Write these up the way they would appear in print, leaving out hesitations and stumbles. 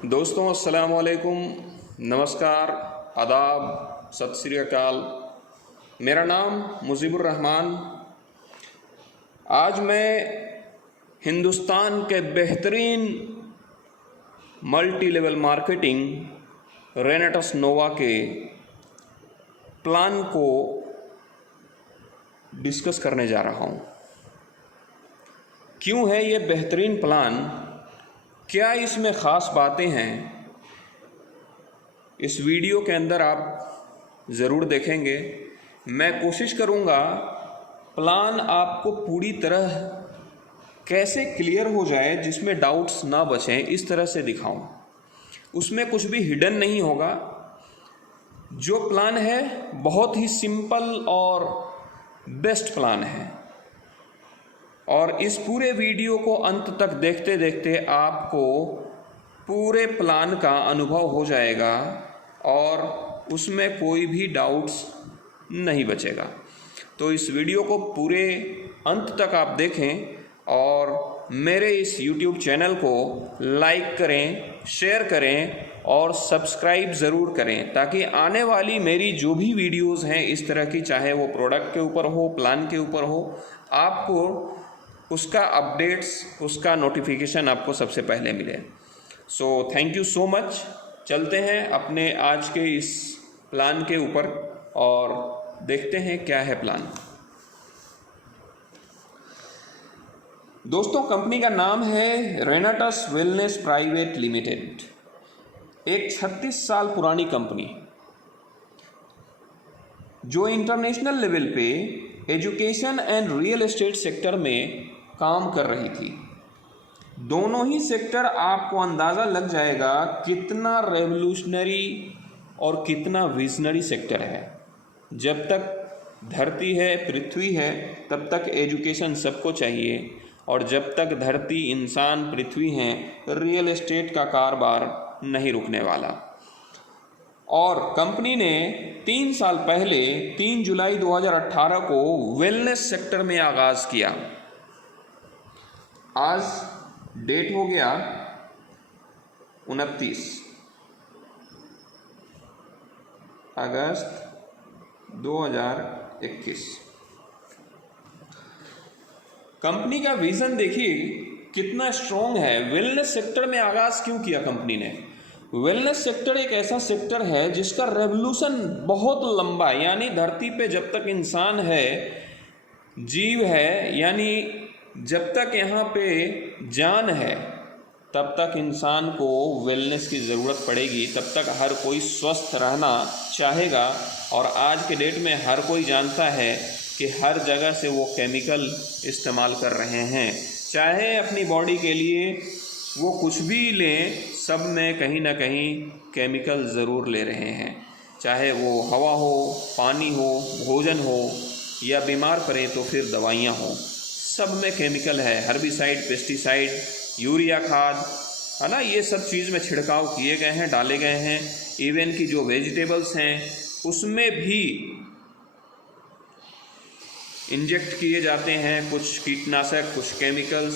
दोस्तों अस्सलाम वालेकुम, नमस्कार, आदाब, सत श्री अकाल। मेरा नाम मुजीबुर रहमान। आज मैं हिंदुस्तान के बेहतरीन मल्टी लेवल मार्केटिंग रेनेटस नोवा के प्लान को डिस्कस करने जा रहा हूँ। क्यों है ये बेहतरीन प्लान, क्या इसमें ख़ास बातें हैं, इस वीडियो के अंदर आप ज़रूर देखेंगे। मैं कोशिश करूँगा प्लान आपको पूरी तरह कैसे क्लियर हो जाए, जिसमें डाउट्स ना बचें, इस तरह से दिखाऊं। उसमें कुछ भी हिडन नहीं होगा। जो प्लान है बहुत ही सिंपल और बेस्ट प्लान है, और इस पूरे वीडियो को अंत तक देखते देखते आपको पूरे प्लान का अनुभव हो जाएगा और उसमें कोई भी डाउट्स नहीं बचेगा। तो इस वीडियो को पूरे अंत तक आप देखें और मेरे इस YouTube चैनल को लाइक करें, शेयर करें और सब्सक्राइब ज़रूर करें, ताकि आने वाली मेरी जो भी वीडियोज़ हैं इस तरह की, चाहे वो प्रोडक्ट के ऊपर हो, प्लान के ऊपर हो, आपको उसका अपडेट्स, उसका नोटिफिकेशन आपको सबसे पहले मिले। So thank you so much. चलते हैं अपने आज के इस प्लान के ऊपर और देखते हैं क्या है प्लान। दोस्तों, कंपनी का नाम है रेनेटस वेलनेस प्राइवेट लिमिटेड। एक 36 साल पुरानी कंपनी जो इंटरनेशनल लेवल पे education and real estate sector में काम कर रही थी। दोनों ही सेक्टर आपको अंदाज़ा लग जाएगा कितना रेवोल्यूशनरी और कितना विजनरी सेक्टर है। जब तक धरती है, पृथ्वी है, तब तक एजुकेशन सबको चाहिए, और जब तक धरती, इंसान, पृथ्वी हैं, रियल एस्टेट का कारोबार नहीं रुकने वाला। और कंपनी ने 3 साल पहले 3 जुलाई 2018 को वेलनेस सेक्टर में आगाज़ किया। आज डेट हो गया 29 अगस्त 2021। कंपनी का विजन देखिए कितना स्ट्रॉन्ग है। वेलनेस सेक्टर में आगाज़ क्यों किया कंपनी ने? वेलनेस सेक्टर एक ऐसा सेक्टर है जिसका रेवोल्यूशन बहुत लंबा है। यानी धरती पे जब तक इंसान है, जीव है, यानी जब तक यहाँ पे जान है, तब तक इंसान को वेलनेस की ज़रूरत पड़ेगी। तब तक हर कोई स्वस्थ रहना चाहेगा। और आज के डेट में हर कोई जानता है कि हर जगह से वो केमिकल इस्तेमाल कर रहे हैं। चाहे अपनी बॉडी के लिए वो कुछ भी लें, सब में कहीं ना कहीं केमिकल ज़रूर ले रहे हैं। चाहे वो हवा हो, पानी हो, भोजन हो, या बीमार पड़े तो फिर दवाइयाँ हों, सब में केमिकल है। हर्बिसाइड, पेस्टिसाइड, यूरिया खाद, है ना, ये सब चीज़ में छिड़काव किए गए हैं, डाले गए हैं। इवन की जो वेजिटेबल्स हैं उसमें भी इंजेक्ट किए जाते हैं कुछ कीटनाशक, कुछ केमिकल्स,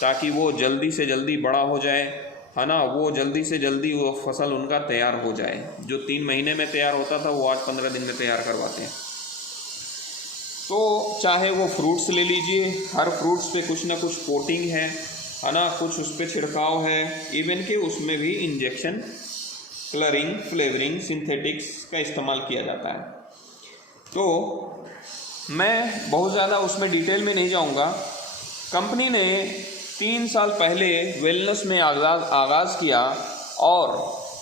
ताकि वो जल्दी से जल्दी बड़ा हो जाए, है ना, वो जल्दी से जल्दी वो फसल उनका तैयार हो जाए। जो 3 महीने में तैयार होता था वो आज 15 दिन में तैयार करवाते हैं। तो चाहे वो फ्रूट्स ले लीजिए, हर फ्रूट्स पे कुछ ना कुछ कोटिंग है ना, कुछ उस पर छिड़काव है। इवन के उसमें भी इंजेक्शन, कलरिंग, फ्लेवरिंग, सिंथेटिक्स का इस्तेमाल किया जाता है। तो मैं बहुत ज़्यादा उसमें डिटेल में नहीं जाऊंगा। कंपनी ने 3 साल पहले वेलनेस में आगाज़ किया और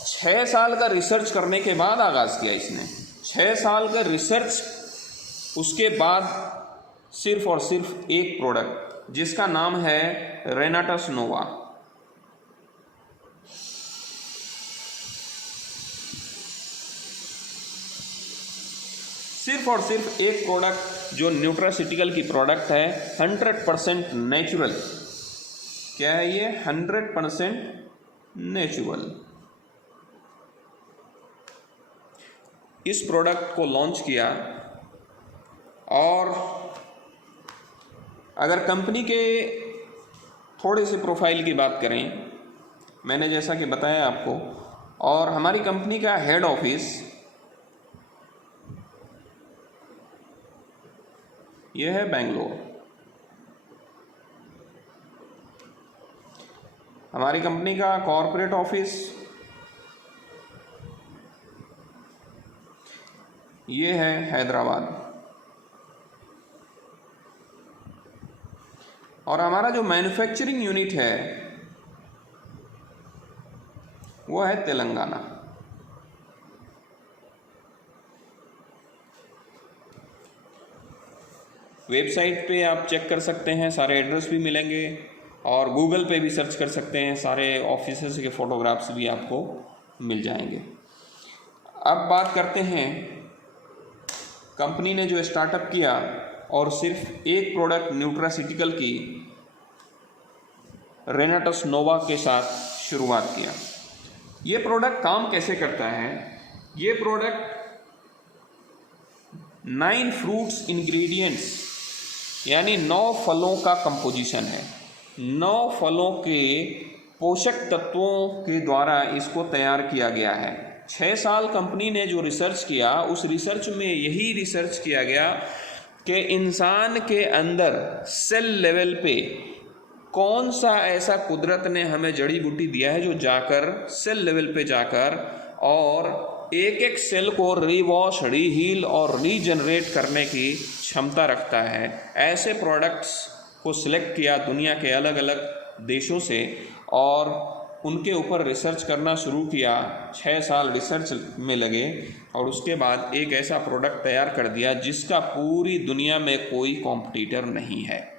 6 साल का रिसर्च करने के बाद आगाज़ किया इसने। 6 साल का रिसर्च, उसके बाद सिर्फ और सिर्फ एक प्रोडक्ट जिसका नाम है रेनेटस नोवा। सिर्फ और सिर्फ एक प्रोडक्ट जो न्यूट्रासिटिकल की प्रोडक्ट है, 100% नेचुरल। क्या है ये? 100% नेचुरल। इस प्रोडक्ट को लॉन्च किया। और अगर कंपनी के थोड़े से प्रोफाइल की बात करें मैंने जैसा कि बताया आपको। और हमारी कंपनी का हेड ऑफिस ये है बेंगलोर। हमारी कंपनी का कॉरपोरेट ऑफिस ये है हैदराबाद। और हमारा जो मैन्युफैक्चरिंग यूनिट है वो है तेलंगाना। वेबसाइट पे आप चेक कर सकते हैं, सारे एड्रेस भी मिलेंगे, और गूगल पे भी सर्च कर सकते हैं, सारे ऑफिसेस के फ़ोटोग्राफ्स भी आपको मिल जाएंगे। अब बात करते हैं कंपनी ने जो स्टार्टअप किया और सिर्फ एक प्रोडक्ट न्यूट्रास्यूटिकल की रेनाटस नोवा के साथ शुरुआत किया। ये प्रोडक्ट काम कैसे करता है? ये प्रोडक्ट 9 फ्रूट्स इंग्रेडिएंट्स यानी 9 फलों का कंपोजिशन है। 9 फलों के पोषक तत्वों के द्वारा इसको तैयार किया गया है। 6 साल कंपनी ने जो रिसर्च किया, उस रिसर्च में यही रिसर्च किया गया कि इंसान के अंदर सेल लेवल पे कौन सा ऐसा कुदरत ने हमें जड़ी बूटी दिया है जो जाकर सेल लेवल पे जाकर और एक एक सेल को रीवॉश, रीहील और रीजनरेट करने की क्षमता रखता है। ऐसे प्रोडक्ट्स को सिलेक्ट किया दुनिया के अलग अलग देशों से और उनके ऊपर रिसर्च करना शुरू किया। 6 साल रिसर्च में लगे और उसके बाद एक ऐसा प्रोडक्ट तैयार कर दिया जिसका पूरी दुनिया में कोई कॉम्पिटिटर नहीं है।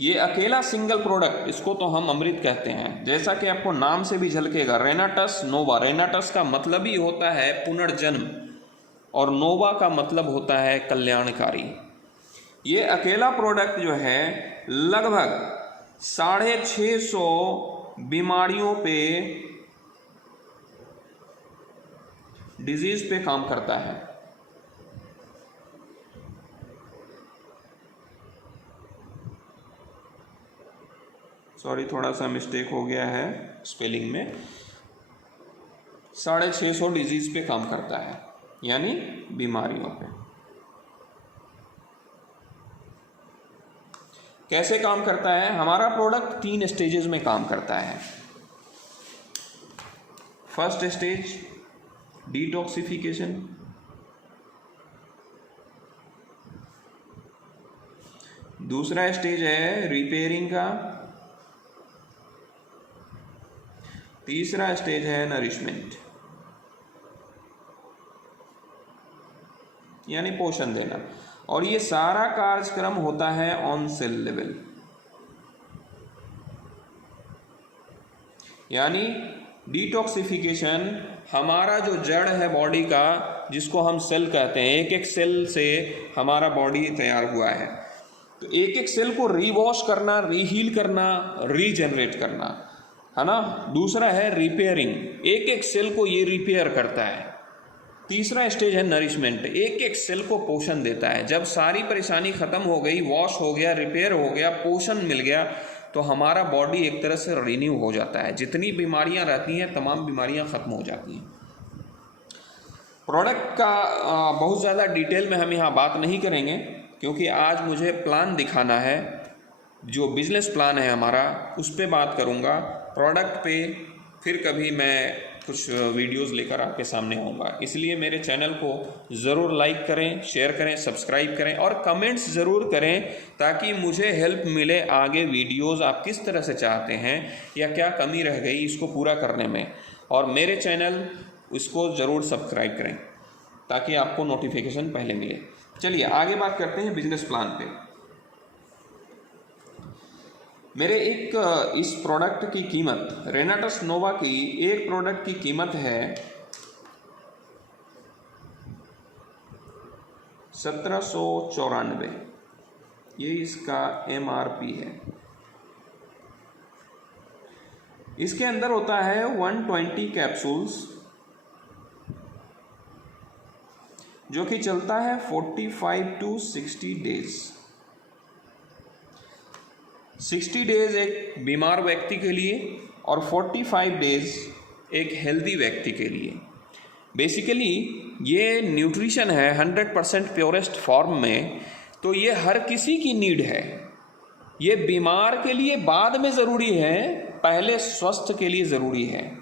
ये अकेला सिंगल प्रोडक्ट, इसको तो हम अमृत कहते हैं। जैसा कि आपको नाम से भी झलकेगा, रेनाटस नोवा। रेनाटस का मतलब ही होता है पुनर्जन्म और नोवा का मतलब होता है कल्याणकारी। ये अकेला प्रोडक्ट जो है लगभग 650 बीमारियों पे, डिजीज पे काम करता है। सॉरी, थोड़ा सा मिस्टेक हो गया है स्पेलिंग में। 650 डिजीज पे काम करता है, यानी बीमारियों पे। कैसे काम करता है? हमारा प्रोडक्ट 3 स्टेजेस में काम करता है। फर्स्ट स्टेज डिटॉक्सिफिकेशन, दूसरा स्टेज है रिपेयरिंग का, तीसरा स्टेज है नरिशमेंट यानी पोषण देना। और ये सारा कार्यक्रम होता है ऑन सेल लेवल, यानी डिटॉक्सिफिकेशन हमारा जो जड़ है बॉडी का, जिसको हम सेल कहते हैं, एक एक सेल से हमारा बॉडी तैयार हुआ है, तो एक एक सेल को रीवॉश करना, रीहील करना, रीजनरेट करना, है ना। दूसरा है रिपेयरिंग, एक एक सेल को ये रिपेयर करता है। तीसरा स्टेज है नरिशमेंट, एक एक सेल को पोषण देता है। जब सारी परेशानी खत्म हो गई, वॉश हो गया, रिपेयर हो गया, पोषण मिल गया, तो हमारा बॉडी एक तरह से रिन्यू हो जाता है। जितनी बीमारियां रहती हैं तमाम बीमारियां खत्म हो जाती हैं। प्रोडक्ट का बहुत ज़्यादा डिटेल में हम यहाँ बात नहीं करेंगे, क्योंकि आज मुझे प्लान दिखाना है, जो बिजनेस प्लान है हमारा, उस पर बात करूँगा। प्रोडक्ट पे फिर कभी मैं कुछ वीडियोस लेकर आपके सामने आऊँगा। इसलिए मेरे चैनल को ज़रूर लाइक करें, शेयर करें, सब्सक्राइब करें और कमेंट्स ज़रूर करें, ताकि मुझे हेल्प मिले आगे वीडियोस आप किस तरह से चाहते हैं या क्या कमी रह गई इसको पूरा करने में। और मेरे चैनल इसको ज़रूर सब्सक्राइब करें ताकि आपको नोटिफिकेशन पहले मिले। चलिए आगे बात करते हैं बिजनेस प्लान पे। मेरे एक इस प्रोडक्ट की कीमत, रेनाटस नोवा की एक प्रोडक्ट की कीमत है 1794, ये इसका MRP है। इसके अंदर होता है 120 कैप्सूल्स, जो कि चलता है 45 to 60 डेज। 60 डेज एक बीमार व्यक्ति के लिए और 45 डेज एक हेल्दी व्यक्ति के लिए। बेसिकली ये न्यूट्रिशन है 100% प्योरेस्ट फॉर्म में, तो ये हर किसी की नीड है। ये बीमार के लिए बाद में ज़रूरी है, पहले स्वस्थ के लिए ज़रूरी है।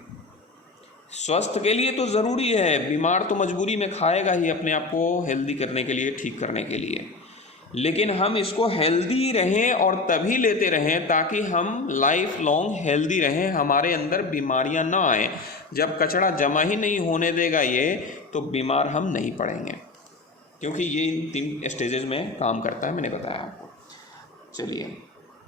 स्वस्थ के लिए तो ज़रूरी है, बीमार तो मजबूरी में खाएगा ही अपने आप को हेल्दी करने के लिए, ठीक करने के लिए। लेकिन हम इसको हेल्दी रहें और तभी लेते रहें ताकि हम लाइफ लॉन्ग हेल्दी रहें, हमारे अंदर बीमारियां ना आए। जब कचरा जमा ही नहीं होने देगा ये, तो बीमार हम नहीं पड़ेंगे, क्योंकि ये इन 3 स्टेजेस में काम करता है, मैंने बताया आपको। चलिए,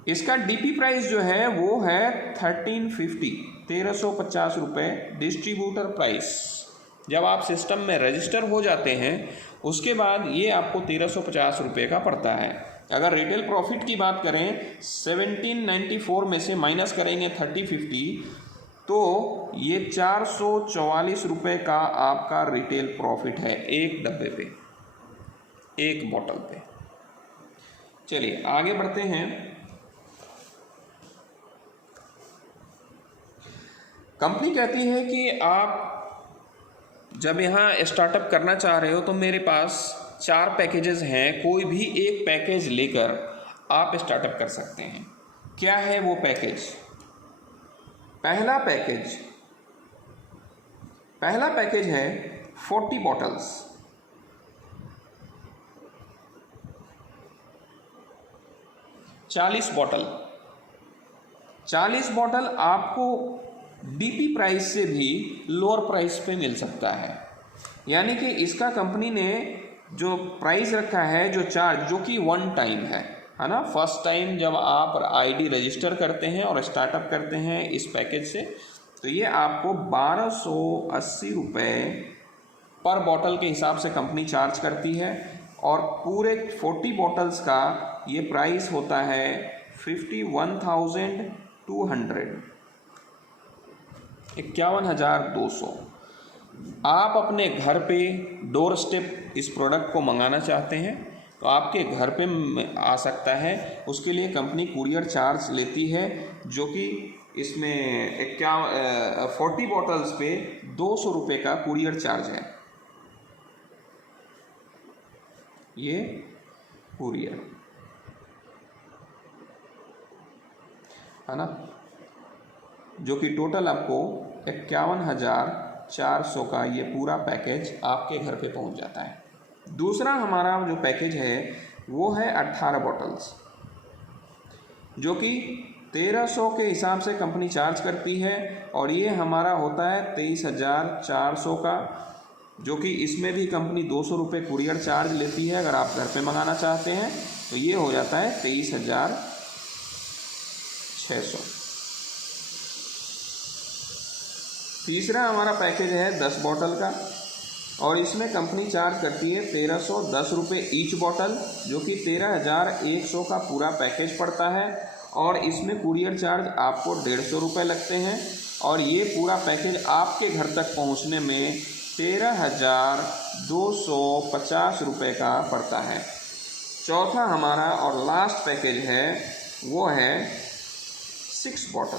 इसका डीपी प्राइस जो है वो है 1350 रुपये डिस्ट्रीब्यूटर प्राइस। जब आप सिस्टम में रजिस्टर हो जाते हैं उसके बाद ये आपको 1350 रुपये का पड़ता है। अगर रिटेल प्रॉफिट की बात करें 1794 में से माइनस करेंगे 3050, तो ये 444 रुपये का आपका रिटेल प्रॉफिट है एक डब्बे पे, एक बॉटल पे। चलिए आगे बढ़ते हैं। कंपनी कहती है कि आप जब यहाँ स्टार्टअप करना चाह रहे हो तो मेरे पास 4 पैकेजेस हैं, कोई भी एक पैकेज लेकर आप स्टार्टअप कर सकते हैं। क्या है वो पैकेज? पहला पैकेज है 40 बॉटल्स। 40 बॉटल आपको डीपी प्राइस से भी लोअर प्राइस पे मिल सकता है। यानी कि इसका कंपनी ने जो प्राइस रखा है, जो चार्ज, जो कि 1 टाइम है ना। फर्स्ट टाइम जब आप आईडी रजिस्टर करते हैं और स्टार्टअप करते हैं इस पैकेज से, तो ये आपको 1280 रुपये पर बॉटल के हिसाब से कंपनी चार्ज करती है, और पूरे 40 बॉटल्स का ये प्राइस होता है 51,200, 51,200। आप अपने घर पे डोर स्टेप इस प्रोडक्ट को मंगाना चाहते हैं तो आपके घर पे आ सकता है। उसके लिए कंपनी कुरियर चार्ज लेती है, जो कि इसमें 40 बॉटल्स पे 200 रुपये का कुरियर चार्ज है। ये कुरियर है ना, जो कि टोटल आपको 51,400 का ये पूरा पैकेज आपके घर पे पहुंच जाता है। दूसरा हमारा जो पैकेज है वो है 18 बॉटल्स, जो कि 1300 के हिसाब से कंपनी चार्ज करती है, और ये हमारा होता है 23,400 का, जो कि इसमें भी कंपनी 200 रुपये कुरियर चार्ज लेती है। अगर आप घर पे मंगाना चाहते हैं तो ये हो जाता है 23,600। तीसरा हमारा पैकेज है 10 बॉटल का, और इसमें कंपनी चार्ज करती है 1310 रुपये ईच बॉटल, जो कि 13,100 का पूरा पैकेज पड़ता है, और इसमें कुरियर चार्ज आपको 150 रुपये लगते हैं, और ये पूरा पैकेज आपके घर तक पहुंचने में 13,250 रुपये का पड़ता है। चौथा हमारा और लास्ट पैकेज है वो है 6 बॉटल,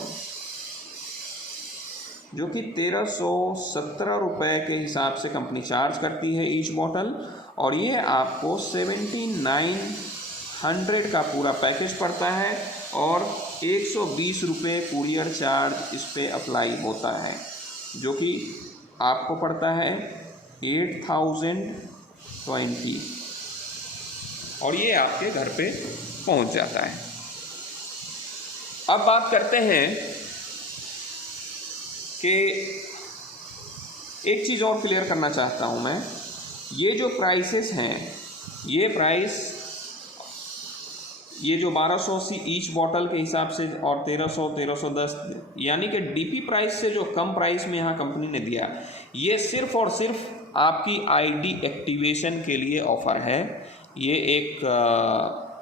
जो कि 1317 रुपये के हिसाब से कंपनी चार्ज करती है ईच बॉटल, और ये आपको 7,900 का पूरा पैकेज पड़ता है, और 120 रुपये कुरियर चार्ज इस पे अप्लाई होता है, जो कि आपको पड़ता है 8,020, और ये आपके घर पे पहुंच जाता है। अब बात करते हैं कि एक चीज़ और क्लियर करना चाहता हूं मैं, ये जो प्राइसेस हैं, ये प्राइस, ये जो 1280 ईच बॉटल के हिसाब से और 1300, 1310, यानी कि डीपी प्राइस से जो कम प्राइस में यहाँ कंपनी ने दिया, ये सिर्फ और सिर्फ आपकी आईडी एक्टिवेशन के लिए ऑफ़र है। ये एक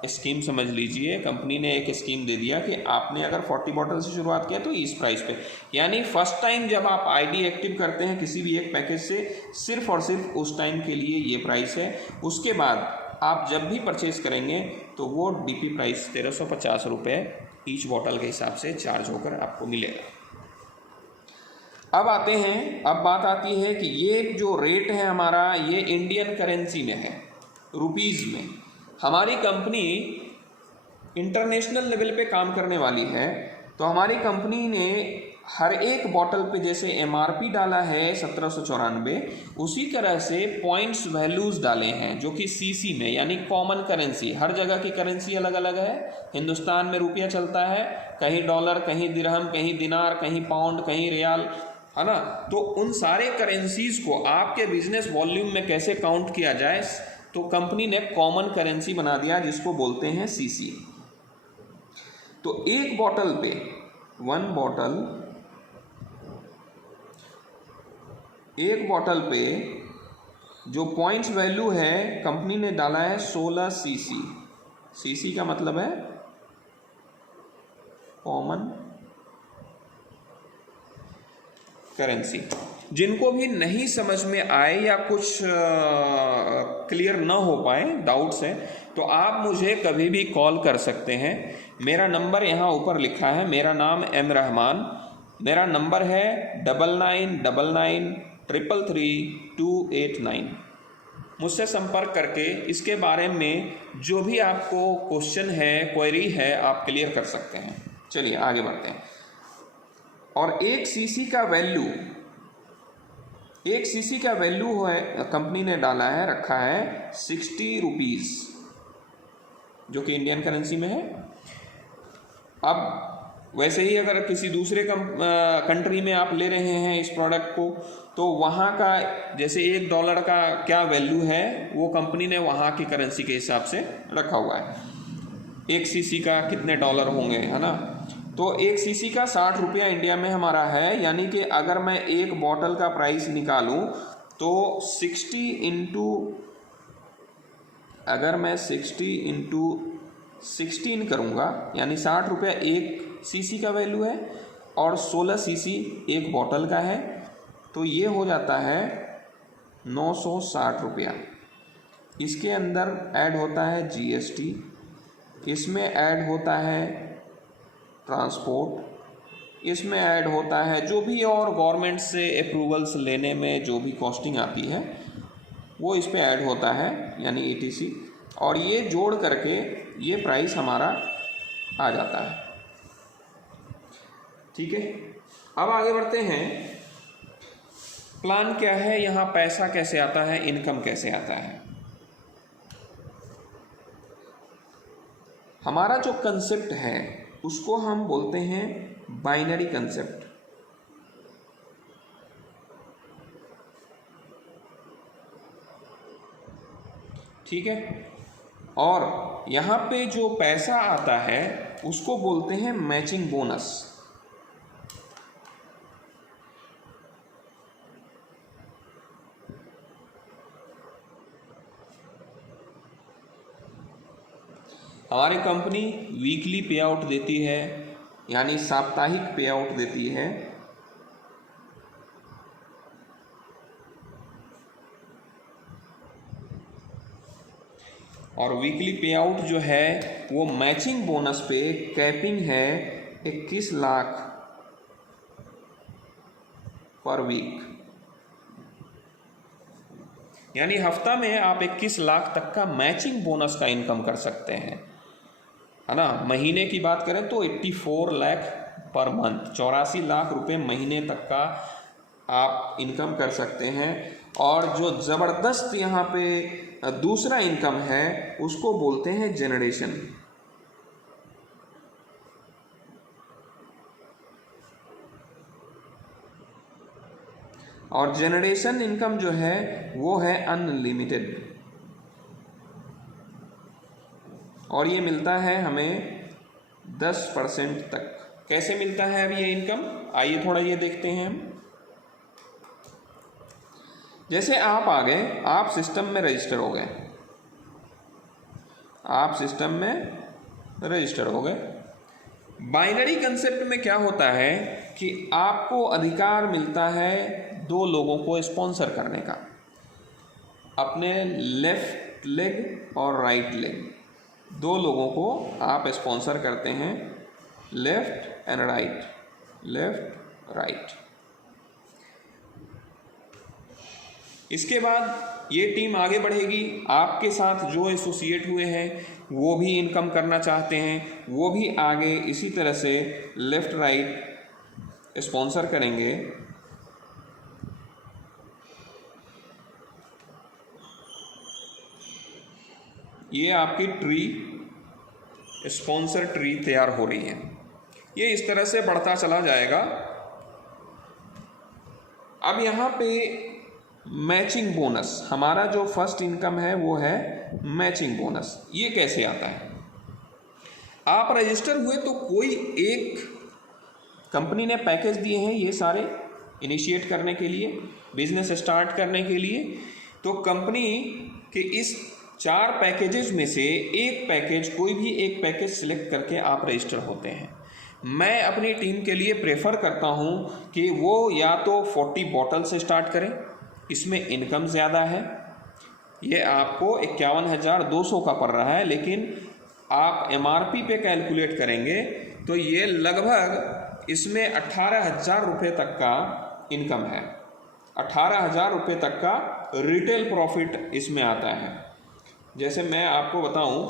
स्कीम समझ लीजिए, कंपनी ने एक स्कीम दे दिया कि आपने अगर 40 बॉटल से शुरुआत किया तो इस प्राइस पे, यानी फर्स्ट टाइम जब आप आईडी एक्टिव करते हैं किसी भी एक पैकेज से, सिर्फ और सिर्फ उस टाइम के लिए ये प्राइस है। उसके बाद आप जब भी परचेज करेंगे तो वो डीपी प्राइस 1350 रुपये ईच बॉटल के हिसाब से चार्ज होकर आपको मिलेगा। अब बात आती है कि ये जो रेट है हमारा, ये इंडियन करेंसी में है, रुपीज़ में। हमारी कंपनी इंटरनेशनल लेवल पे काम करने वाली है, तो हमारी कंपनी ने हर एक बॉटल पे जैसे एमआरपी डाला है 1794, उसी तरह से पॉइंट्स वैल्यूज़ डाले हैं जो कि सीसी में, यानी कॉमन करेंसी। हर जगह की करेंसी अलग अलग है। हिंदुस्तान में रुपया चलता है, कहीं डॉलर, कहीं दिरहम, कहीं दिनार, कहीं पाउंड, कहीं रियाल, है ना। तो उन सारे करेंसीज को आपके बिजनेस वॉल्यूम में कैसे काउंट किया जाए, तो कंपनी ने कॉमन करेंसी बना दिया जिसको बोलते हैं सीसी। तो एक बॉटल पे, एक बॉटल पे जो पॉइंट्स वैल्यू है कंपनी ने डाला है 16 सीसी। सीसी का मतलब है कॉमन करेंसी। जिनको भी नहीं समझ में आए या कुछ क्लियर ना हो पाए, डाउट्स है, तो आप मुझे कभी भी कॉल कर सकते हैं। मेरा नंबर यहाँ ऊपर लिखा है, मेरा नाम एम रहमान, मेरा नंबर है 9999333289। मुझसे संपर्क करके इसके बारे में जो भी आपको क्वेश्चन है, क्वेरी है, आप क्लियर कर सकते हैं। चलिए आगे बढ़ते हैं। और एक सीसी का वैल्यू है, कंपनी ने डाला है, रखा है 60 रुपीज़, जो कि इंडियन करेंसी में है। अब वैसे ही अगर किसी दूसरे कंट्री में आप ले रहे हैं इस प्रोडक्ट को, तो वहाँ का जैसे $1 का क्या वैल्यू है, वो कंपनी ने वहाँ की करेंसी के हिसाब से रखा हुआ है। एक सीसी का कितने डॉलर होंगे, है ना। तो एक सीसी का 60 रुपया इंडिया में हमारा है, यानी कि अगर मैं एक बॉटल का प्राइस निकालूं तो 60 इंटू 16 करूँगा, यानी 60 रुपया एक सीसी का वैल्यू है और 16 सीसी एक बॉटल का है, तो ये हो जाता है 960 रुपया। इसके अंदर ऐड होता है जीएसटी, इसमें ऐड होता है ट्रांसपोर्ट, इसमें ऐड होता है जो भी और गवर्नमेंट से अप्रूवल्स लेने में जो भी कॉस्टिंग आती है वो इस पे ऐड होता है, यानी ईटीसी, और ये जोड़ करके ये प्राइस हमारा आ जाता है। ठीक है, अब आगे बढ़ते हैं। प्लान क्या है, यहाँ पैसा कैसे आता है, इनकम कैसे आता है। हमारा जो कंसेप्ट है उसको हम बोलते हैं बाइनरी कंसेप्ट। ठीक है, और यहाँ पे जो पैसा आता है उसको बोलते हैं मैचिंग बोनस। हमारी कंपनी वीकली पे आउट देती है, यानी साप्ताहिक पे आउट देती है। और वीकली पे आउट जो है वो मैचिंग बोनस पे कैपिंग है 21 लाख पर वीक, यानी हफ्ता में आप 21 लाख तक का मैचिंग बोनस का इनकम कर सकते हैं, है ना। महीने की बात करें तो 84 लाख पर मंथ, 84 लाख रुपए महीने तक का आप इनकम कर सकते हैं। और जो ज़बरदस्त यहाँ पे दूसरा इनकम है उसको बोलते हैं जनरेशन। और जनरेशन इनकम जो है वो है अनलिमिटेड, और ये मिलता है हमें 10% तक। कैसे मिलता है अब ये इनकम, आइए थोड़ा ये देखते हैं हम। जैसे आप आ गए, आप सिस्टम में रजिस्टर हो गए, बाइनरी कंसेप्ट में क्या होता है कि आपको अधिकार मिलता है 2 लोगों को स्पॉन्सर करने का, अपने लेफ्ट लेग और राइट लेग, 2 लोगों को आप स्पॉन्सर करते हैं, left and right, left right. इसके बाद ये टीम आगे बढ़ेगी, आपके साथ जो एसोसिएट हुए हैं वो भी इनकम करना चाहते हैं, वो भी आगे इसी तरह से लेफ्ट राइट स्पॉन्सर करेंगे। ये आपकी ट्री, स्पॉन्सर ट्री तैयार हो रही है। ये इस तरह से बढ़ता चला जाएगा। अब यहाँ पे मैचिंग बोनस, हमारा जो फर्स्ट इनकम है वो है मैचिंग बोनस। ये कैसे आता है? आप रजिस्टर हुए तो कोई एक कंपनी ने पैकेज दिए हैं ये सारे इनिशिएट करने के लिए, बिजनेस स्टार्ट करने के लिए। तो कंपनी के इस 4 पैकेजेस में से एक पैकेज, कोई भी एक पैकेज सिलेक्ट करके आप रजिस्टर होते हैं। मैं अपनी टीम के लिए प्रेफर करता हूं कि वो या तो 40 बॉटल से स्टार्ट करें, इसमें इनकम ज़्यादा है, ये आपको 51,200 का पड़ रहा है, लेकिन आप MRP पे कैलकुलेट करेंगे तो ये लगभग इसमें 18,000 रुपये तक का इनकम है। 18,000 रुपये तक का रिटेल प्रॉफिट इसमें आता है। जैसे मैं आपको बताऊं,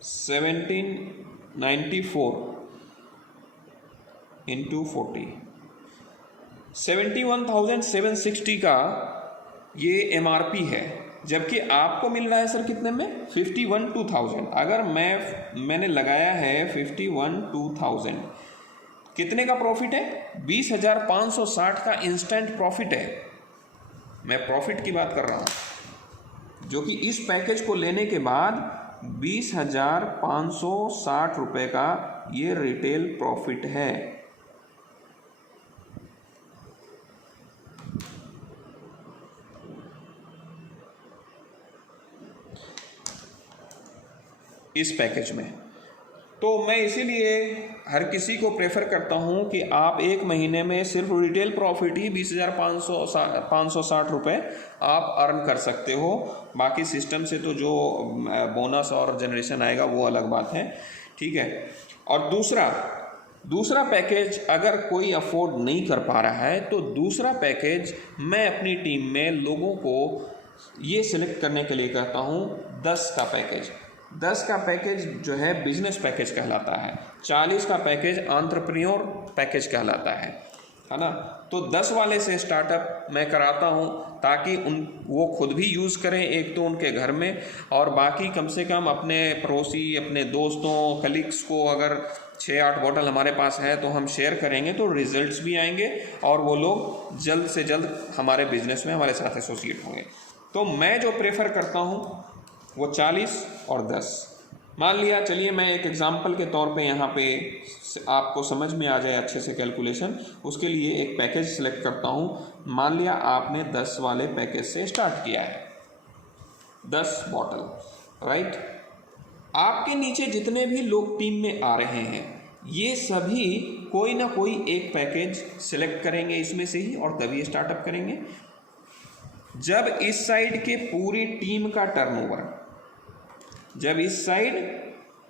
1794 इंटू 40, 71,760 का ये MRP है, जबकि आपको मिल रहा है सर कितने में? 51,2,000। अगर मैंने लगाया है 51,2,000, कितने का प्रॉफिट है? 20,560 का इंस्टेंट प्रॉफिट है। मैं प्रॉफिट की बात कर रहा हूँ, जो कि इस पैकेज को लेने के बाद 20,560 रुपये का ये रिटेल प्रॉफिट है। इस पैकेज में तो मैं इसीलिए हर किसी को प्रेफर करता हूं कि आप एक महीने में सिर्फ रिटेल प्रॉफिट ही 20,560 रुपये आप अर्न कर सकते हो। बाकी सिस्टम से तो जो बोनस और जनरेशन आएगा वो अलग बात है, ठीक है। और दूसरा पैकेज अगर कोई अफोर्ड नहीं कर पा रहा है तो दूसरा पैकेज मैं अपनी टीम में लोगों को ये सिलेक्ट करने के लिए कहता हूँ 10 का पैकेज। 10 का पैकेज जो है बिजनेस पैकेज कहलाता है, 40 का पैकेज एंटरप्रेन्योर पैकेज कहलाता है ना। तो 10 वाले से स्टार्टअप मैं कराता हूँ ताकि वो खुद भी यूज़ करें, एक तो उनके घर में, और बाकी कम से कम अपने पड़ोसी, अपने दोस्तों, कलीग्स को अगर 6-8 बॉटल हमारे पास है तो हम शेयर करेंगे तो रिजल्ट्स भी आएंगे और वो लोग जल्द से जल्द हमारे बिजनेस में हमारे साथ एसोसिएट होंगे। तो मैं जो प्रेफर करता हूँ वो 40 और 10। मान लिया, चलिए मैं एक एग्जांपल के तौर पे यहाँ पे आपको समझ में आ जाए अच्छे से कैलकुलेशन, उसके लिए एक पैकेज सिलेक्ट करता हूँ। मान लिया आपने 10 वाले पैकेज से स्टार्ट किया है, 10 बॉटल, राइट। आपके नीचे जितने भी लोग टीम में आ रहे हैं ये सभी कोई ना कोई एक पैकेज सिलेक्ट करेंगे इसमें से ही, और तभी स्टार्टअप करेंगे। जब इस साइड के पूरी टीम का टर्नओवर, जब इस साइड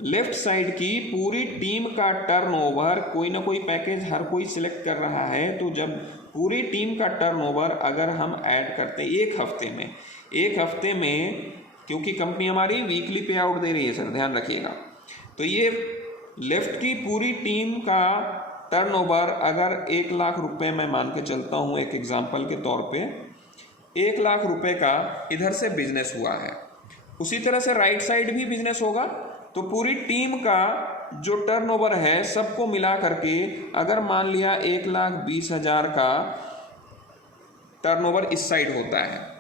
लेफ्ट साइड की पूरी टीम का टर्नओवर, कोई ना कोई पैकेज हर कोई सिलेक्ट कर रहा है, तो जब पूरी टीम का टर्नओवर अगर हम ऐड करते हैं एक हफ्ते में, क्योंकि कंपनी हमारी वीकली पे आउट दे रही है सर, ध्यान रखिएगा, तो ये लेफ्ट की पूरी टीम का टर्नओवर अगर 1 लाख रुपए मैं मान के चलता हूँ एक एग्जांपल के तौर पे, 1 लाख रुपए का इधर से बिजनेस हुआ है, उसी तरह से राइट साइड भी बिजनेस होगा। तो पूरी टीम का जो टर्नओवर है सबको मिला करके अगर मान लिया 1,20,000 का टर्नओवर इस साइड होता है,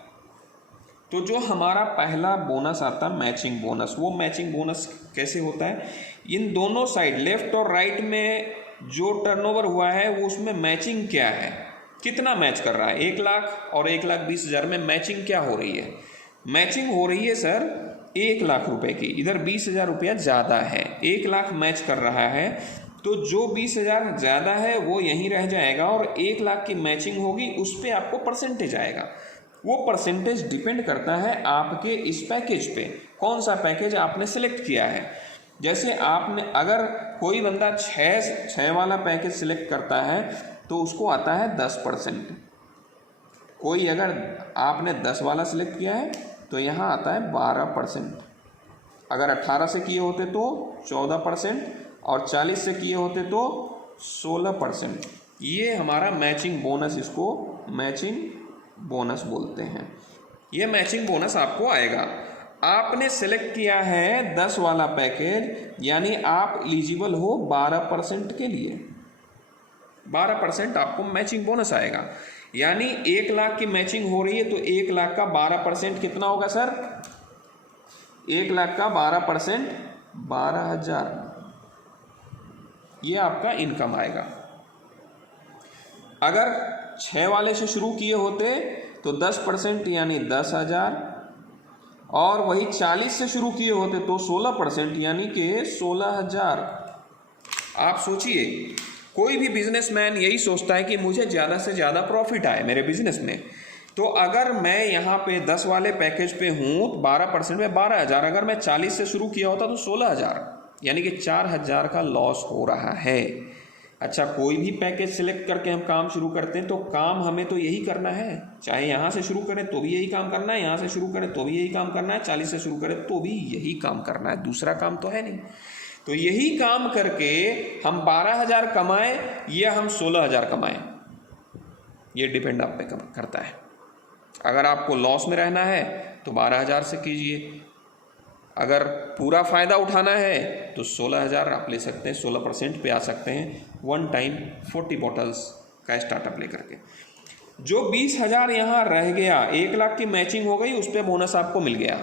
तो जो हमारा पहला बोनस आता है मैचिंग बोनस, वो मैचिंग बोनस कैसे होता है? इन दोनों साइड लेफ्ट और राइट में जो टर्नओवर हुआ है वो उसमें मैचिंग क्या है, कितना मैच कर रहा है, 1 लाख और 1,20,000 में मैचिंग क्या हो रही है? मैचिंग हो रही है सर 1 लाख रुपए की, इधर 20,000 रुपया ज़्यादा है, 1 लाख मैच कर रहा है, तो जो 20,000 ज़्यादा है वो यहीं रह जाएगा और 1 लाख की मैचिंग होगी, उस पर आपको परसेंटेज आएगा। वो परसेंटेज डिपेंड करता है आपके इस पैकेज पे, कौन सा पैकेज आपने सिलेक्ट किया है। जैसे आपने अगर कोई बंदा 6 वाला पैकेज सिलेक्ट करता है तो उसको आता है 10%। कोई अगर आपने 10 वाला सिलेक्ट किया है तो यहाँ आता है 12%। अगर 18 से किए होते तो 14% और 40 से किए होते तो 16%। ये हमारा मैचिंग बोनस, इसको मैचिंग बोनस बोलते हैं। ये मैचिंग बोनस आपको आएगा। आपने सेलेक्ट किया है 10 वाला पैकेज, यानी आप एलिजिबल हो 12% के लिए। 12% आपको मैचिंग बोनस आएगा। यानी 1 लाख की मैचिंग हो रही है तो 1 लाख का 12% कितना होगा सर? 1 लाख का 12% 12,000। ये आपका इनकम आएगा। अगर 6 वाले से शुरू किए होते तो 10% यानी 10,000, और वही 40 से शुरू किए होते तो 16% यानी कि 16,000। आप सोचिए, कोई भी बिजनेसमैन यही सोचता है कि मुझे ज़्यादा से ज़्यादा प्रॉफिट आए मेरे बिजनेस में। तो अगर मैं यहाँ पे 10 वाले पैकेज पे हूँ, 12% में 12,000, अगर मैं 40 से शुरू किया होता तो 16,000, यानी कि 4,000 का लॉस हो रहा है। अच्छा, कोई भी पैकेज सिलेक्ट करके हम काम शुरू करते हैं तो काम हमें तो यही करना है, चाहे यहाँ से शुरू करें तो भी यही काम करना है, यहाँ से शुरू करें तो भी यही काम करना है, 40 से शुरू करें तो भी यही काम करना है, दूसरा काम तो है नहीं। तो यही काम करके हम 12,000 कमाएं या हम 16,000 कमाएं, ये डिपेंड आप पे करता है। अगर आपको लॉस में रहना है तो 12,000 से कीजिए, अगर पूरा फ़ायदा उठाना है तो 16,000 आप ले सकते हैं, 16% पे आ सकते हैं, 1 टाइम 40 बॉटल्स का स्टार्टअप लेकर के। जो 20,000 यहाँ रह गया, 1 लाख की मैचिंग हो गई, उस पर बोनस आपको मिल गया।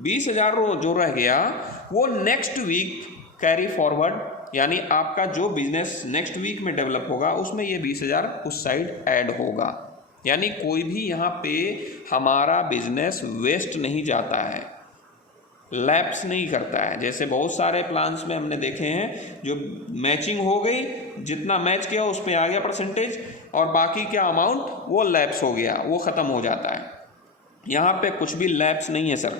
20,000 जो रह गया वो नेक्स्ट वीक कैरी फॉरवर्ड, यानी आपका जो बिजनेस नेक्स्ट वीक में डेवलप होगा उसमें ये 20,000 उस साइड ऐड होगा। यानी कोई भी यहाँ पे हमारा बिजनेस वेस्ट नहीं जाता है, लैप्स नहीं करता है। जैसे बहुत सारे प्लान्स में हमने देखे हैं जो मैचिंग हो गई, जितना मैच किया उस पर आ गया परसेंटेज, और बाकी क्या अमाउंट वो लैप्स हो गया, वो ख़त्म हो जाता है। यहाँ पे कुछ भी लैप्स नहीं है सर,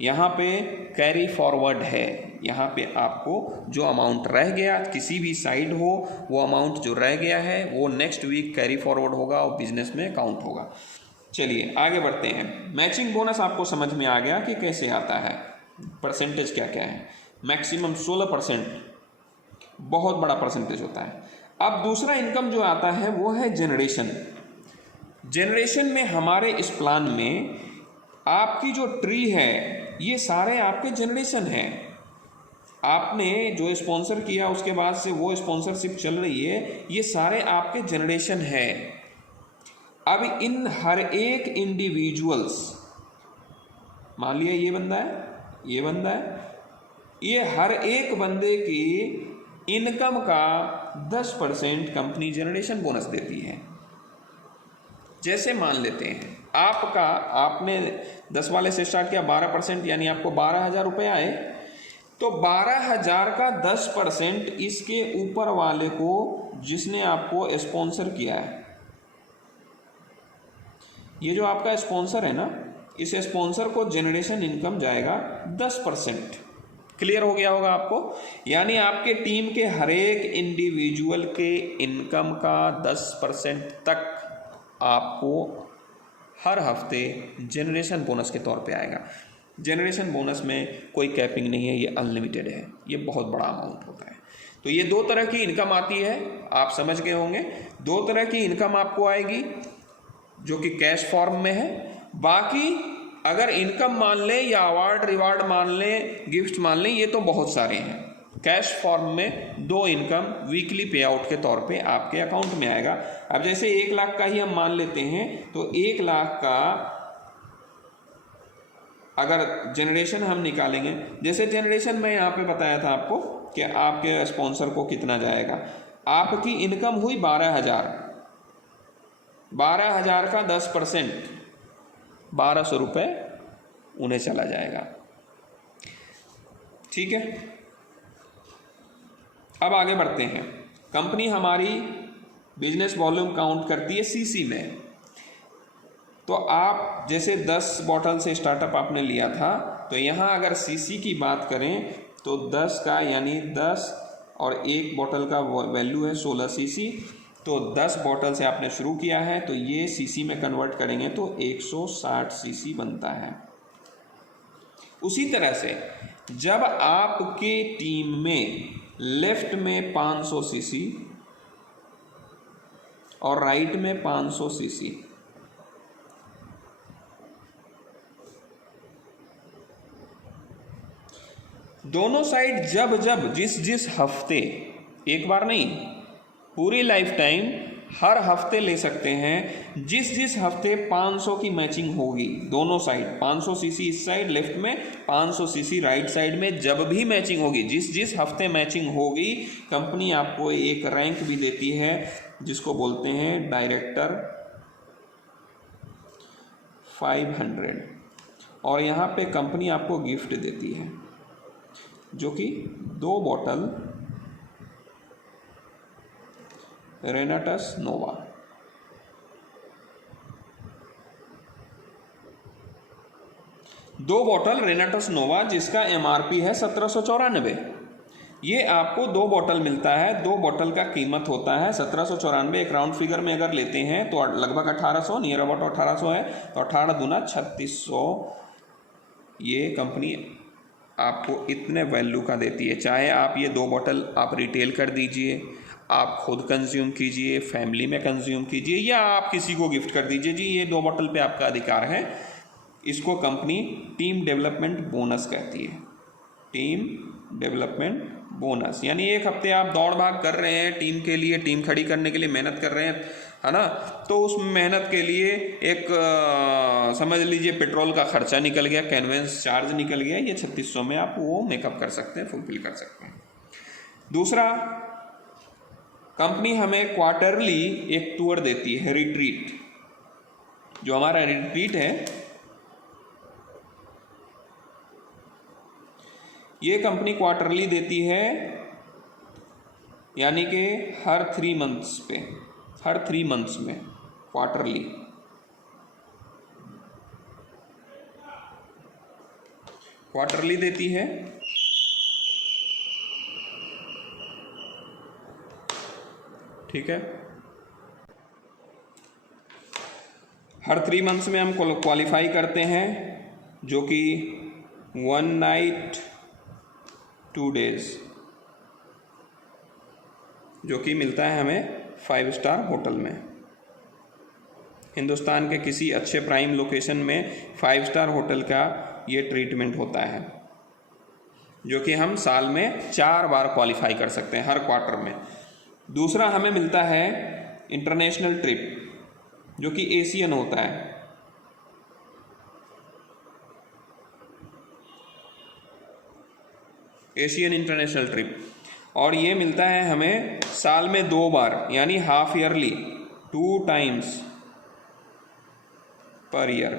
यहाँ पे कैरी फॉरवर्ड है। यहाँ पे आपको जो अमाउंट रह गया, किसी भी साइड हो, वो अमाउंट जो रह गया है वो नेक्स्ट वीक कैरी फॉरवर्ड होगा और बिजनेस में काउंट होगा। चलिए आगे बढ़ते हैं। मैचिंग बोनस आपको समझ में आ गया कि कैसे आता है, परसेंटेज क्या क्या है। मैक्सिमम 16% बहुत बड़ा परसेंटेज होता है। अब दूसरा इनकम जो आता है वो है जनरेशन। जनरेशन में हमारे इस प्लान में आपकी जो ट्री है ये सारे आपके जनरेशन है। आपने जो स्पॉन्सर किया उसके बाद से वो स्पॉन्सरशिप चल रही है, ये सारे आपके जनरेशन है। अब इन हर एक इंडिविजुअल्स, मान लिया ये बंदा है, ये बंदा है, ये हर एक बंदे की इनकम का 10% कंपनी जनरेशन बोनस देती है। जैसे मान लेते हैं आपने 10 वाले से स्टार्ट किया, 12% यानी आपको 12,000 रुपये आए, तो 12,000 का 10% इसके ऊपर वाले को जिसने आपको स्पॉन्सर किया है, ये जो आपका स्पॉन्सर है ना, इस स्पॉन्सर को जनरेशन इनकम जाएगा 10%। क्लियर हो गया होगा आपको? यानी आपके टीम के हर एक इंडिविजुअल के इनकम का 10% तक आपको हर हफ्ते जनरेशन बोनस के तौर पे आएगा। जनरेशन बोनस में कोई कैपिंग नहीं है, ये अनलिमिटेड है, ये बहुत बड़ा अमाउंट होता है। तो ये 2 तरह की इनकम आती है, आप समझ गए होंगे। 2 तरह की इनकम आपको आएगी जो कि कैश फॉर्म में है। बाकी अगर इनकम मान लें या अवार्ड रिवार्ड मान लें, गिफ्ट मान लें, ये तो बहुत सारे हैं। कैश फॉर्म में 2 इनकम वीकली पे आउट के तौर पे आपके अकाउंट में आएगा। अब जैसे 1 लाख का ही हम मान लेते हैं तो 1 लाख का अगर जनरेशन हम निकालेंगे, जैसे जनरेशन मैं यहाँ पे बताया था आपको कि आपके स्पॉन्सर को कितना जाएगा। आपकी इनकम हुई 12,000, 12,000 का 10% 1,200 रुपये उन्हें चला जाएगा। ठीक है, अब आगे बढ़ते हैं। कंपनी हमारी बिजनेस वॉल्यूम काउंट करती है सीसी में। तो आप जैसे 10 बॉटल से स्टार्टअप आपने लिया था, तो यहाँ अगर सीसी की बात करें तो 10 का यानी 10 और 1 बॉटल का वैल्यू है 16 सीसी। तो 10 बॉटल से आपने शुरू किया है, तो ये सीसी में कन्वर्ट करेंगे तो 160 सीसी बनता है। उसी तरह से जब आपके टीम में लेफ्ट में 500 सीसी और राइट में 500 सीसी, दोनों साइड जब जब जिस हफ्ते, एक बार नहीं पूरी लाइफ टाइम हर हफ्ते ले सकते हैं, जिस हफ्ते 500 की मैचिंग होगी दोनों साइड, 500 सीसी इस साइड लेफ्ट में, 500 सीसी राइट साइड में, जब भी मैचिंग होगी, जिस हफ्ते मैचिंग होगी, कंपनी आपको एक रैंक भी देती है जिसको बोलते हैं डायरेक्टर 500, और यहाँ पे कंपनी आपको गिफ्ट देती है जो कि 2 बॉटल रेनाटस नोवा। दो बॉटल रेनाटस नोवा जिसका MRP है 1794। ये आपको 2 बॉटल मिलता है। 2 बॉटल का कीमत होता है 1794। एक राउंड फिगर में अगर लेते हैं तो लगभग 1800, नियर अबाउट 1800 है, तो 18 दूना 3600। ये कंपनी आपको इतने वैल्यू का देती है। चाहे आप ये 2 बॉटल आप रिटेल कर दीजिए, आप खुद कंज्यूम कीजिए, फैमिली में कंज्यूम कीजिए, या आप किसी को गिफ्ट कर दीजिए, जी ये 2 बॉटल पे आपका अधिकार है। इसको कंपनी टीम डेवलपमेंट बोनस कहती है। टीम डेवलपमेंट बोनस यानी एक हफ्ते आप दौड़ भाग कर रहे हैं टीम के लिए, टीम खड़ी करने के लिए मेहनत कर रहे हैं, है ना, तो उस मेहनत के लिए एक समझ लीजिए पेट्रोल का खर्चा निकल गया, कन्वेंस चार्ज निकल गया, ये 3600 में आप वो मेकअप कर सकते हैं, फुलफिल कर सकते हैं। दूसरा, कंपनी हमें क्वार्टरली एक टूर देती है, रिट्रीट। जो हमारा रिट्रीट है ये कंपनी क्वार्टरली देती है, यानी कि हर 3 मंथ्स पे, हर 3 मंथ्स में क्वार्टरली। क्वार्टरली देती है। ठीक है, हर 3 मंथ्स में हम क्वालिफाई करते हैं, जो कि 1 नाइट 2 डेज, जो कि मिलता है हमें 5 स्टार होटल में। हिंदुस्तान के किसी अच्छे प्राइम लोकेशन में 5 स्टार होटल का ये ट्रीटमेंट होता है, जो कि हम साल में 4 बार क्वालिफाई कर सकते हैं, हर क्वार्टर में। दूसरा, हमें मिलता है इंटरनेशनल ट्रिप, जो कि एशियन होता है। एशियन इंटरनेशनल ट्रिप, और ये मिलता है हमें साल में 2 बार, यानी half yearly, 2 times per year.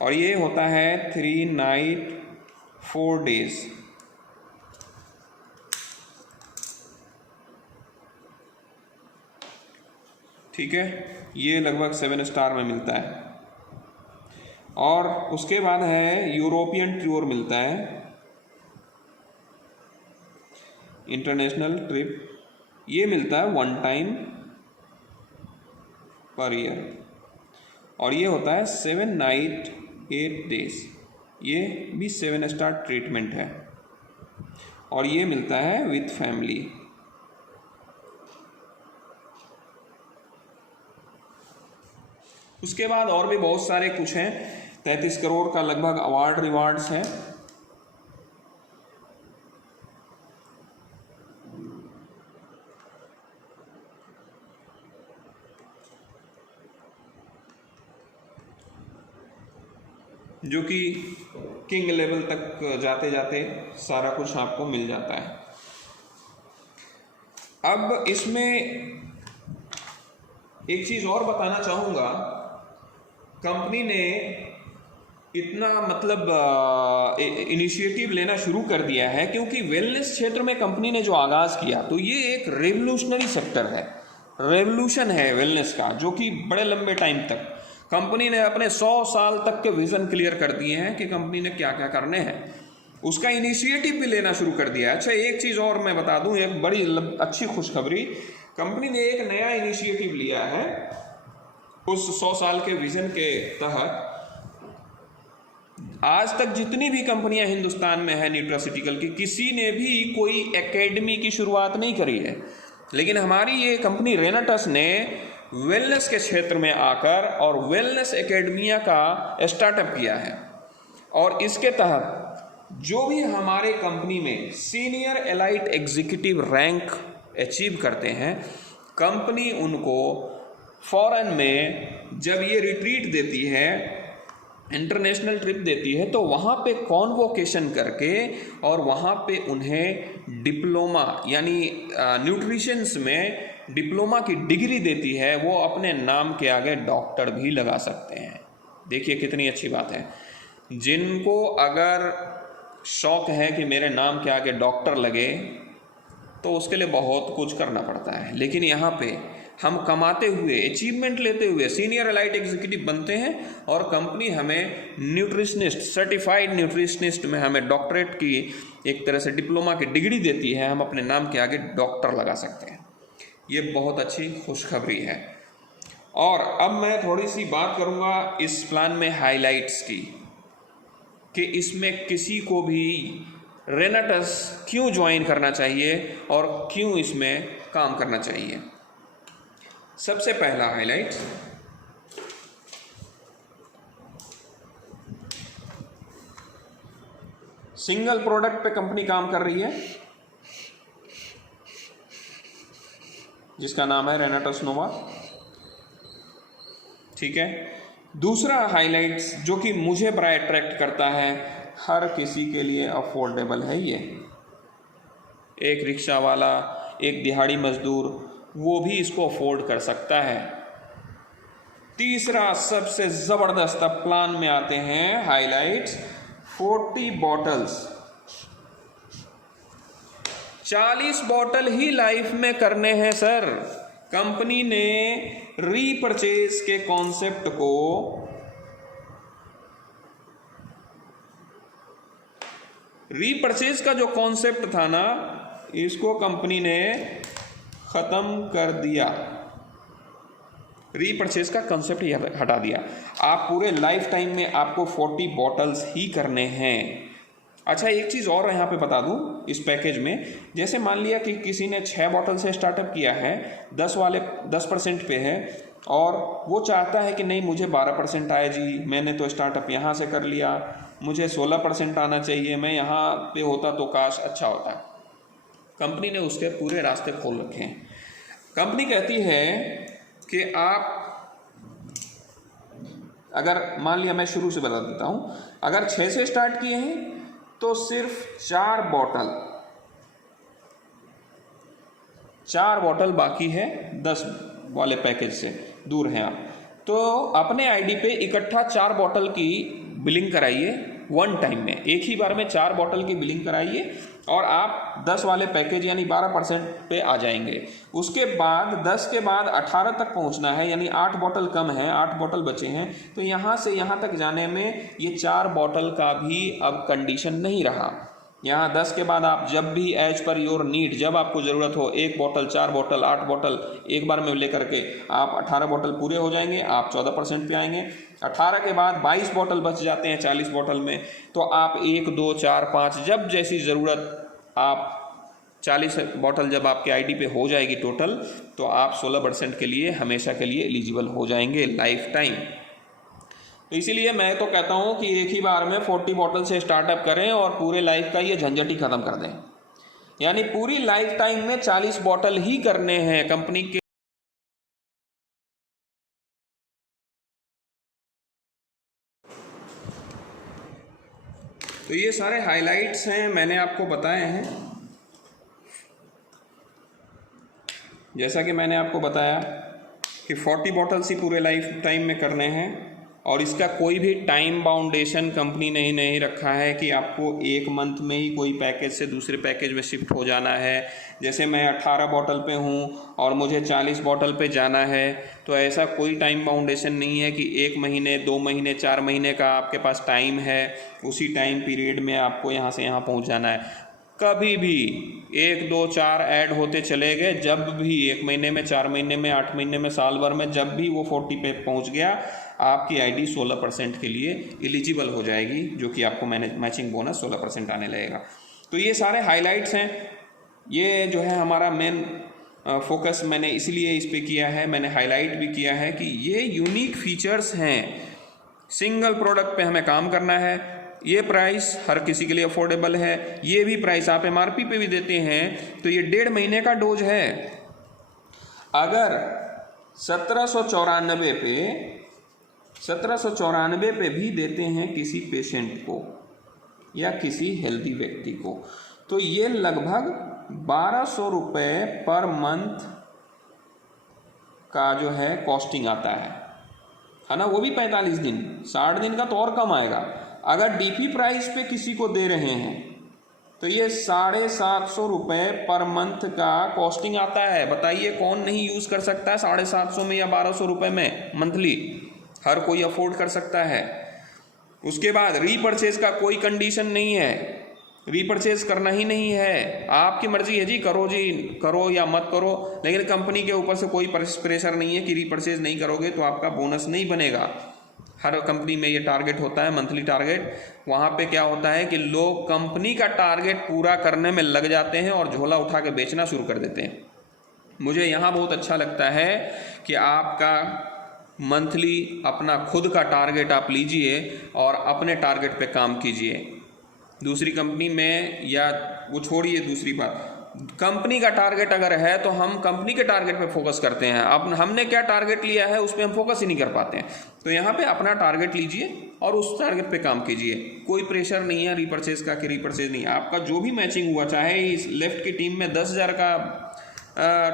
और ये होता है 3 नाइट 4 डेज। ठीक है, ये लगभग 7 स्टार में मिलता है। और उसके बाद है यूरोपियन टूर मिलता है, इंटरनेशनल ट्रिप। ये मिलता है 1 टाइम पर ईयर, और ये होता है 7 नाइट 8 डेज। ये भी 7 स्टार ट्रीटमेंट है, और ये मिलता है विथ फैमिली। उसके बाद और भी बहुत सारे कुछ हैं, 33 करोड़ का लगभग अवार्ड रिवार्ड्स हैं। जो कि किंग लेवल तक जाते जाते सारा कुछ आपको मिल जाता है। अब इसमें एक चीज़ और बताना चाहूँगा, कंपनी ने इतना मतलब इनिशिएटिव लेना शुरू कर दिया है, क्योंकि वेलनेस क्षेत्र में कंपनी ने जो आगाज़ किया, तो ये एक रेवोल्यूशनरी सेक्टर है, रेवोल्यूशन है वेलनेस का, जो कि बड़े लंबे टाइम तक कंपनी ने अपने 100 साल तक के विज़न क्लियर कर दिए हैं कि कंपनी ने क्या क्या करने हैं, उसका इनिशिएटिव भी लेना शुरू कर दिया है। अच्छा, एक चीज़ और मैं बता दूं, एक बड़ी अच्छी खुशखबरी, कंपनी ने एक नया इनिशिएटिव लिया है उस 100 साल के विजन के तहत। आज तक जितनी भी कंपनियां हिंदुस्तान में है न्यूट्रास्यूटिकल की, किसी ने भी कोई एकेडमी की शुरुआत नहीं करी है, लेकिन हमारी ये कंपनी रेनाटस ने वेलनेस के क्षेत्र में आकर और वेलनेस एकेडमिया का स्टार्टअप किया है। और इसके तहत जो भी हमारे कंपनी में senior elite executive rank achieve करते हैं, कंपनी उनको फॉरेन में जब ये रिट्रीट देती है, इंटरनेशनल ट्रिप देती है, तो वहाँ पे कॉन्वोकेशन करके और वहाँ पे उन्हें डिप्लोमा यानी न्यूट्रिशंस में डिप्लोमा की डिग्री देती है। वो अपने नाम के आगे डॉक्टर भी लगा सकते हैं। देखिए कितनी अच्छी बात है। जिनको अगर शौक है कि मेरे नाम के आगे डॉक्टर लगे, तो उसके लिए बहुत कुछ करना पड़ता है, लेकिन यहाँ पे हम कमाते हुए, अचीवमेंट लेते हुए सीनियर एलाइट एग्जीक्यूटिव बनते हैं और कंपनी हमें न्यूट्रिशनिस्ट, सर्टिफाइड न्यूट्रिशनिस्ट में हमें डॉक्टरेट की एक तरह से डिप्लोमा की डिग्री देती है। हम अपने नाम के आगे डॉक्टर लगा सकते हैं। ये बहुत अच्छी खुशखबरी है। और अब मैं थोड़ी सी बात करूँगा इस प्लान में हाइलाइट्स की, कि इसमें किसी को भी रेनाटस क्यों ज्वाइन करना चाहिए और क्यों इसमें काम करना चाहिए। सबसे पहला हाइलाइट, सिंगल प्रोडक्ट पे कंपनी काम कर रही है जिसका नाम है रेनाटस नोवा। ठीक है। दूसरा हाइलाइट्स जो कि मुझे बड़ा अट्रैक्ट करता है, हर किसी के लिए अफोर्डेबल है। ये एक रिक्शा वाला, एक दिहाड़ी मजदूर, वो भी इसको अफोर्ड कर सकता है। तीसरा सबसे ज़बरदस्त प्लान में आते हैं हाइलाइट्स, 40 बॉटल्स, 40 बॉटल ही लाइफ में करने हैं सर। कंपनी ने रीपरचेज के कॉन्सेप्ट को रीपरचेज का जो कॉन्सेप्ट था ना, इसको कंपनी ने ख़त्म कर दिया। रीपरचेज का कॉन्सेप्ट ही हटा दिया। आप पूरे लाइफ टाइम में आपको 40 बॉटल्स ही करने हैं। अच्छा, एक चीज़ और यहाँ पे बता दूँ इस पैकेज में, जैसे मान लिया कि किसी ने 6 बॉटल से स्टार्टअप किया है, 10% पे है, और वो चाहता है कि नहीं मुझे 12% आए जी, मैंने तो स्टार्टअप यहाँ से कर लिया, मुझे 16% आना चाहिए, मैं यहाँ पे होता तो काश अच्छा होता। कंपनी ने उसके पूरे रास्ते खोल रखे हैं। कंपनी कहती है कि आप अगर मान लिया, मैं शुरू से बता देता हूँ, अगर 6 से स्टार्ट किए हैं तो सिर्फ 4 बॉटल बाकी है 10 वाले पैकेज से दूर हैं आप, तो अपने आईडी पे इकट्ठा 4 बॉटल की बिलिंग कराइए वन टाइम में, एक ही बार में 4 बॉटल की बिलिंग कराइए और आप 10 वाले पैकेज यानी 12% पे आ जाएंगे। उसके बाद 10 के बाद 18 तक पहुंचना है, यानी 8 बॉटल कम है, 8 बॉटल बचे हैं, तो यहाँ से यहाँ तक जाने में ये 4 बॉटल का भी अब कंडीशन नहीं रहा। यहाँ 10 के बाद आप जब भी एज पर योर नीड, जब आपको ज़रूरत हो, 1 बॉटल, 4 बॉटल, 8 बॉटल एक बार में लेकर के आप 18 बॉटल पूरे हो जाएंगे, आप 14% पे आएंगे। 18 के बाद 22 बॉटल बच जाते हैं 40 बॉटल में, तो आप 1, 2, 4, 5 जब जैसी ज़रूरत, आप 40 बॉटल जब आपके आईडी पे हो जाएगी टोटल, तो आप 16% के लिए हमेशा के लिए एलिजिबल हो जाएंगे लाइफ टाइम। तो इसीलिए मैं तो कहता हूँ कि एक ही बार में 40 बॉटल से स्टार्टअप करें और पूरे लाइफ का ये झंझट ही ख़त्म कर दें, यानी पूरी लाइफ टाइम में 40 बॉटल ही करने हैं कंपनी के। तो ये सारे हाइलाइट्स हैं, मैंने आपको बताए हैं। जैसा कि मैंने आपको बताया कि 40 बॉटल्स ही पूरे लाइफ टाइम में करने हैं, और इसका कोई भी टाइम बाउंडेशन कंपनी ने नहीं रखा है कि आपको 1 मंथ में ही कोई पैकेज से दूसरे पैकेज में शिफ्ट हो जाना है। जैसे मैं 18 बॉटल पे हूँ और मुझे 40 बॉटल पे जाना है, तो ऐसा कोई टाइम बाउंडेशन नहीं है कि 1 महीने, 2 महीने, 4 महीने का आपके पास टाइम है, उसी टाइम पीरियड में आपको यहाँ से यहाँ पहुँच जाना है। कभी भी 1 2 4 ऐड होते चले गए, जब भी 1 महीने में, 4 महीने में, 8 महीने में, साल भर में, जब भी वो 40 पे पहुंच गया, आपकी आईडी 16% के लिए एलिजिबल हो जाएगी, जो कि आपको मैचिंग बोनस 16% आने लगेगा। तो ये सारे हाइलाइट्स हैं। ये जो है हमारा मेन फोकस मैंने इसलिए इस पे किया है, मैंने हाईलाइट भी किया है कि ये यूनिक फीचर्स हैं। सिंगल प्रोडक्ट पे हमें काम करना है, ये प्राइस हर किसी के लिए अफोर्डेबल है, ये भी प्राइस आप MRP पे भी देते हैं, तो ये 1.5 महीने का डोज है। अगर 1794 पे भी देते हैं किसी पेशेंट को या किसी हेल्दी व्यक्ति को, तो ये लगभग 1200 रुपये पर मंथ का जो है कॉस्टिंग आता है ना, वो भी 45 दिन। 60 दिन का तो और कम आएगा। अगर DP प्राइस पे किसी को दे रहे हैं तो ये 750 रुपये पर मंथ का कॉस्टिंग आता है। बताइए कौन नहीं यूज़ कर सकता है 750 में या 1200 रुपये में मंथली? हर कोई अफोर्ड कर सकता है। उसके बाद रीपरचेज का कोई कंडीशन नहीं है, रीपरचेज करना ही नहीं है, आपकी मर्जी है जी, करो या मत करो, लेकिन कंपनी के ऊपर से कोई प्रेशर नहीं है कि रीपरचेज नहीं करोगे तो आपका बोनस नहीं बनेगा। हर कंपनी में ये टारगेट होता है, मंथली टारगेट। वहाँ पे क्या होता है कि लोग कंपनी का टारगेट पूरा करने में लग जाते हैं और झोला उठा के बेचना शुरू कर देते हैं। मुझे यहाँ बहुत अच्छा लगता है कि आपका मंथली अपना खुद का टारगेट आप लीजिए और अपने टारगेट पे काम कीजिए। दूसरी कंपनी में, या वो छोड़िए दूसरी बात, कंपनी का टारगेट अगर है तो हम कंपनी के टारगेट पे फोकस करते हैं। अब हमने क्या टारगेट लिया है उस पर हम फोकस ही नहीं कर पाते हैं। तो यहाँ पे अपना टारगेट लीजिए और उस टारगेट पे काम कीजिए। कोई प्रेशर नहीं है रीपरचेज का कि रीपरचेज नहीं। आपका जो भी मैचिंग हुआ, चाहे इस लेफ्ट की टीम में 10,000 का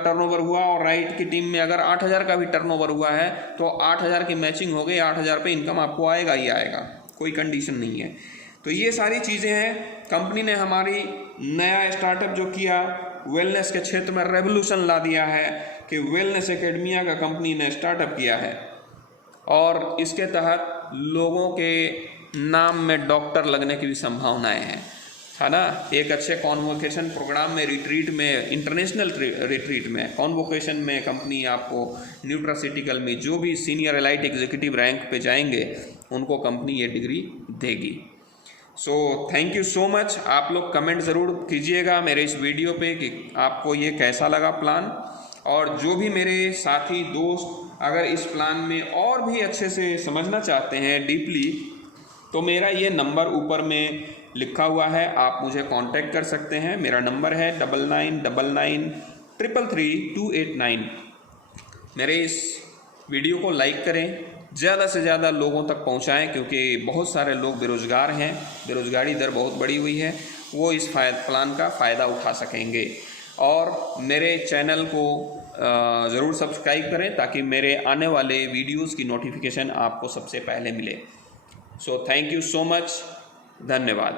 टर्नओवर हुआ और राइट की टीम में अगर 8,000 का भी टर्नओवर हुआ है, तो 8,000 की मैचिंग हो गई, 8,000 पे इनकम आपको आएगा ही आएगा, कोई कंडीशन नहीं है। तो ये सारी चीज़ें हैं। कंपनी ने हमारी नया स्टार्टअप जो किया, वेलनेस के क्षेत्र में रेवोल्यूशन ला दिया है कि वेलनेस एकेडमिया का कंपनी ने स्टार्टअप किया है और इसके तहत लोगों के नाम में डॉक्टर लगने की भी संभावनाएं हैं, है ना। एक अच्छे कॉन्वोकेशन प्रोग्राम में, रिट्रीट में, इंटरनेशनल रिट्रीट में, कॉन्वोकेशन में कंपनी आपको न्यूट्रासिटिकल में जो भी सीनियर एलाइट एग्जीक्यूटिव रैंक पे जाएंगे उनको कंपनी ये डिग्री देगी। So thank you so much. आप लोग कमेंट ज़रूर कीजिएगा मेरे इस वीडियो पे कि आपको ये कैसा लगा प्लान, और जो भी मेरे साथी दोस्त अगर इस प्लान में और भी अच्छे से समझना चाहते हैं डीपली, तो मेरा ये नंबर ऊपर में लिखा हुआ है, आप मुझे कांटेक्ट कर सकते हैं। मेरा नंबर है 9999333289। मेरे इस वीडियो को लाइक करें, ज़्यादा से ज़्यादा लोगों तक पहुंचाएं, क्योंकि बहुत सारे लोग बेरोज़गार हैं, बेरोज़गारी दर बहुत बढ़ी हुई है, वो इस प्लान का फ़ायदा उठा सकेंगे। और मेरे चैनल को ज़रूर सब्सक्राइब करें ताकि मेरे आने वाले वीडियोस की नोटिफिकेशन आपको सबसे पहले मिले। So thank you so much, धन्यवाद।